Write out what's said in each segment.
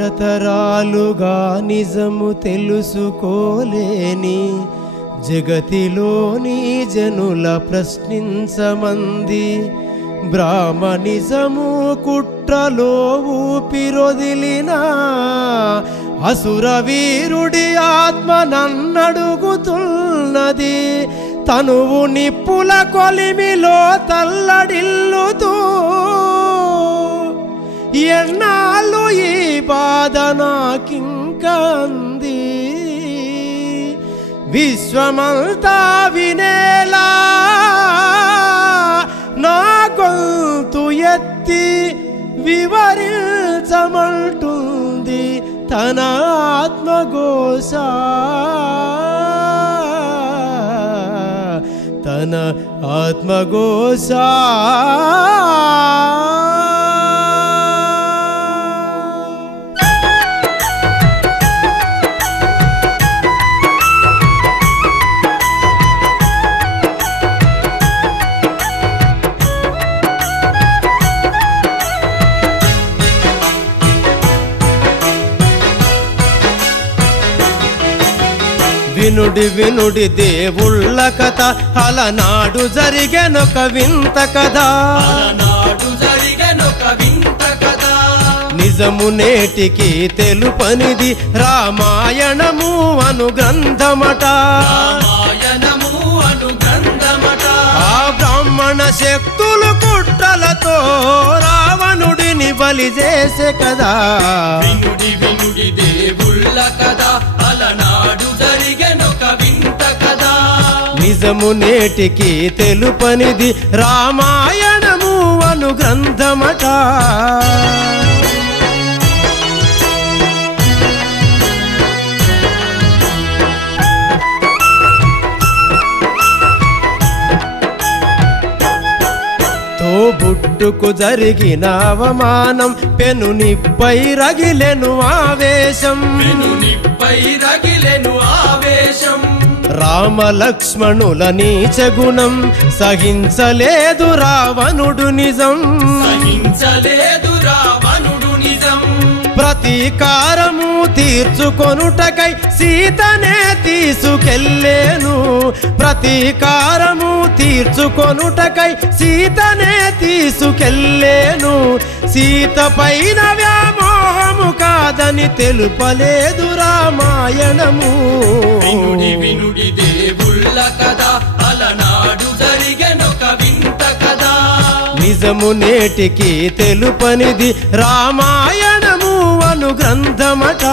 తరతరాలుగా నిజము తెలుసుకోలేని జగతిలోని జనుల ప్రశ్నించమంది బ్రాహ్మణిజము కుట్రలో ఊపిరొదిలిన అసుర వీరుడి ఆత్మ నన్నడుగుతున్నది తనువు నిప్పుల కొలిమిలో తల్లడిల్లుతూ ఎన్నాళ్ళు ఈ బాధ నాకింకా అంది విశ్వమంతా వినేలా నా గొంతు ఎత్తి వివరించమంటుంది తన ఆత్మఘోష తన ఆత్మఘోష వినుడి వినుడి దేవుళ్ళ కథ అలనాడు జరిగెనొక వింత కథ నిజము నేటికి తెలుపనిది రామాయణము అను గ్రంథమట ఆ బ్రాహ్మణ శక్తులు కుట్రలతో రావణుడిని బలి చేసే కదా వినుడి వినుడి దేవుళ్ళ కథ అలనాడు జరిగెనొక వింత కథ నిజము నేటికి తెలుపనిది రామాయణము అను గ్రంథమట బుట్టుకు జరిగిన అవమానం పెనునిపై రగిలెను ఆవేశం రామ లక్ష్మణుల నీచ గుణం సహించలేదు రావణుడు నిజం ప్రతీకారము తీర్చుకొనుటకై సీతనే తీసుకెళ్ళేను ప్రతీకారము తీర్చుకొనుటకై సీతనే తీసుకెళ్ళేను సీత పైన వ్యామోహము కాదని తెలుపలేదు రామాయణము వినుడి వినుడి దేవుళ్ళ కథ అలనాడు జరిగెనొక వింత కథ నిజము నేటికి తెలుపనిది రామాయణము అను గ్రంథమట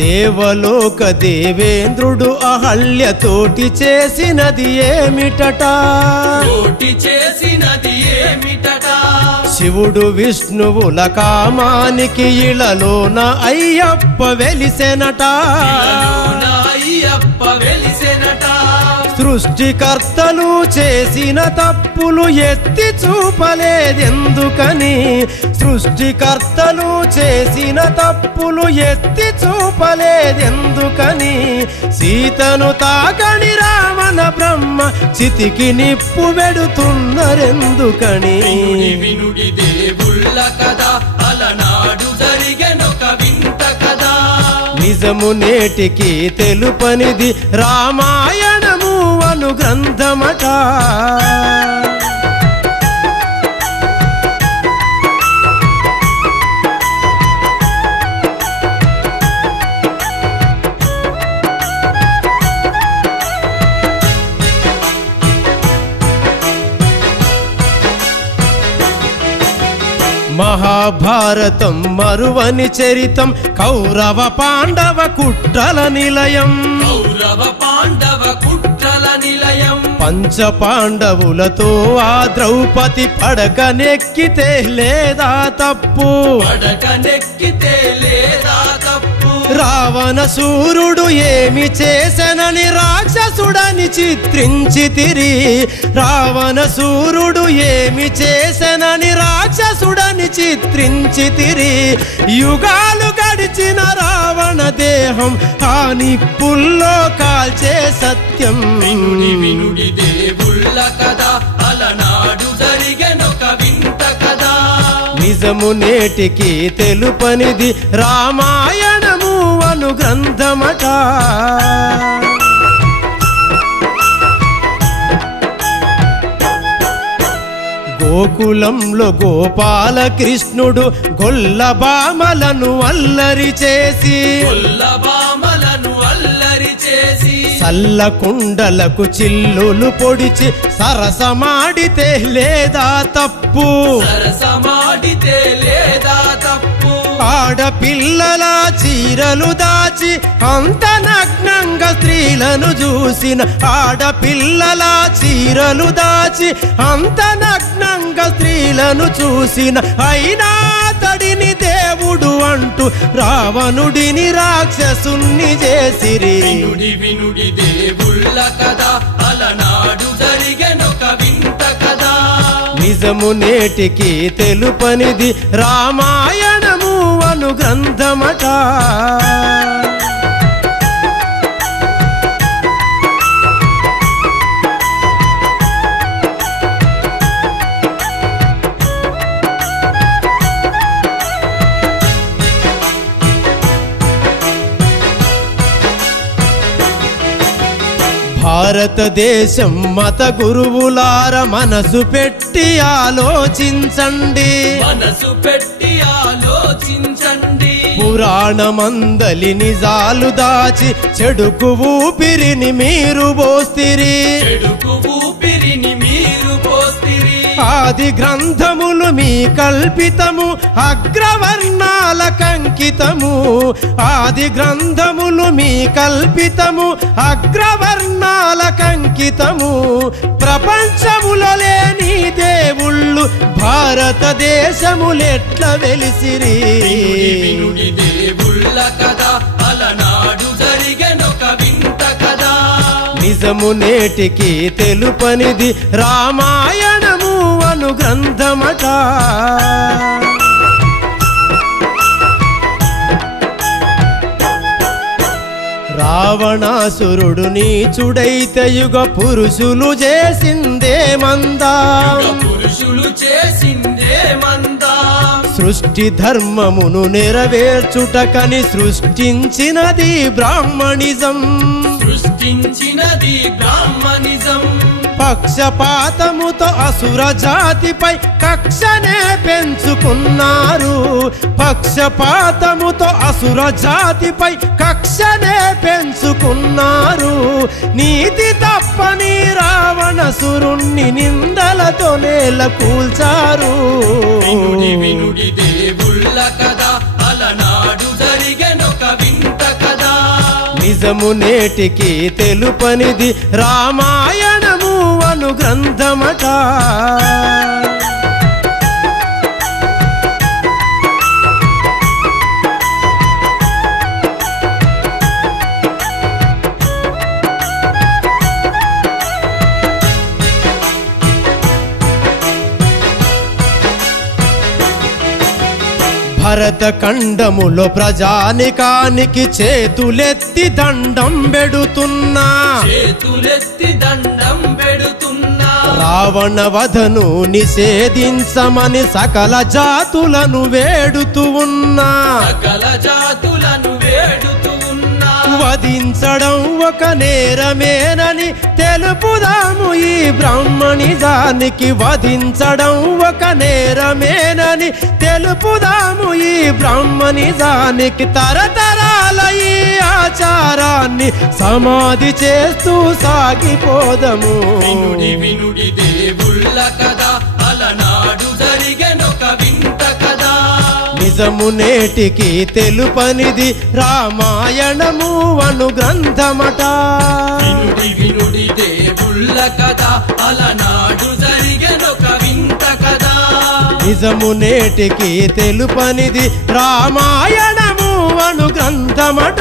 దేవలోక దేవేంద్రుడు అహల్యతోటి చేసినది ఏమిటట శివుడు విష్ణువుల కామానికి ఇళలోన అయ్యప్ప వెలిసెనట సృష్టికర్తలు చేసిన తప్పులు ఎత్తి చూపలేదెందుకని సృష్టికర్తలు చేసిన తప్పులు ఎత్తి చూపలేదెందుకని సీతను తాకని రావణ బ్రహ్మ చితికి నిప్పు వెడుతున్నరెందుకని వినుడి దేవుళ్ళ కథ అలనాడు జరిగెనొక వింత కథ నిజము నేటికి తెలుపనిది రామాయణము అను గ్రంథమట మహాభారతం మరువని చరితం కౌరవ పాండవ కుట్రల నిలయం పంచ పాండవులతో ఆ ద్రౌపది పడకనెక్కితే లేదా తప్పు రావణసూరుడు ఏమి చేసెనని రాక్షసుడని చిత్రించితిరి రావణసూరుడు ఏమి చేసెనని రాక్షసుడని చిత్రించితిరి యుగాలు గడిచిన రావణ దేహం ఆ నిప్పుల్లో కాల్చే సత్యం వినుడి వినుడి దేవుళ్ళ కదా అలనాడు జరిగెనొక వింత కదా నిజము నేటికి తెలుపనిది రామాయణము అను గ్రంథమట గోకులంలో గోపాలకృష్ణుడు గొల్లబామలను అల్లరి చేసి సల్లకుండలకు చిల్లులు పొడిచి సరసమాడితే లేదా తప్పు ఆడపిల్లల చీరలు దాచి అంత నగ్నంగా స్త్రీలను చూసిన ఆడపిల్లల చీరలు దాచి అంత నగ్నంగా స్త్రీలను చూసిన అయినా తడిని దేవుడు అంటూ రావణుడిని రాక్షసుని చేసిరి వినుడి వినుడి దేవుళ్ళ కదా అలనాడు జరిగెనొక వింత కదా నిజము నేటికి తెలుపనిది రామాయణము అను గ్రంథమట భారతదేశం మత గురువులార మనసు పెట్టి ఆలోచించండి పురాణమందలి నిజాలు దాచి చెడుకు ఊపిరిని మీరు పోస్తిరి ఆది గ్రంథములు మీ కల్పితము అగ్రవర్ణాల కంకితము ఆది గ్రంథములు మీ కల్పితము అగ్రవర్ణాల కంకితము ప్రపంచములో లేని దేవుళ్ళు భారతదేశములెట్ల వెలిసిరి వినుడి దేవుళ్ళ కదా అలనాడు జరిగెనొక వింత కదా నిజము నేటికి తెలుపనిది రామాయణము అను గ్రంథమట రావణాసురుడు నీచుడైతే యుగ పురుషులు చేసిందేమందా సృష్టి ధర్మమును నెరవేర్చుటకని సృష్టించినది బ్రాహ్మణిజం పక్షపాతముతో అసుర జాతిపై కక్షనే పెంచుకున్నారు పక్షపాతముతో అసుర జాతిపై కక్షనే పెంచుకున్నారు నీతి తప్పని రావణసురుణ్ణి నిందలతో నేల కూల్చారు వినుడి దేవుళ్ళ కదా అలనాడు జరిగెనొక వింత కదా నిజము నేటికి తెలుపనిది రామాయణము అను గ్రంథమట భరత ఖండములో ప్రజానికానికి చేతులెత్తి దండం పెడుతున్నా రావణ వధను నిషేధించమని సకల జాతులను వేడుతూ ఉన్నా వధించడం ఒక నేరమేనని తెలుపుదాము ఈ బ్రాహ్మణిజానికి వధించడం ఒక నేరమేనని తెలుపుదాము ఈ బ్రాహ్మణిజానికి తరతరాల ఈ ఆచారాన్ని సమాధి చేస్తూ సాగిపోదము వినుడి దేవుళ్ళ కదా అలనాడు జరిగెనొక వింత కదా నిజము నేటికి తెలుపనిది రామాయణము అను గ్రంథమట వినుడి దేవుళ్ళ కదా అలనాడు జరిగెనొక వింత కదా నిజము నేటికి తెలుపనిది రామాయణము అను గ్రంథమట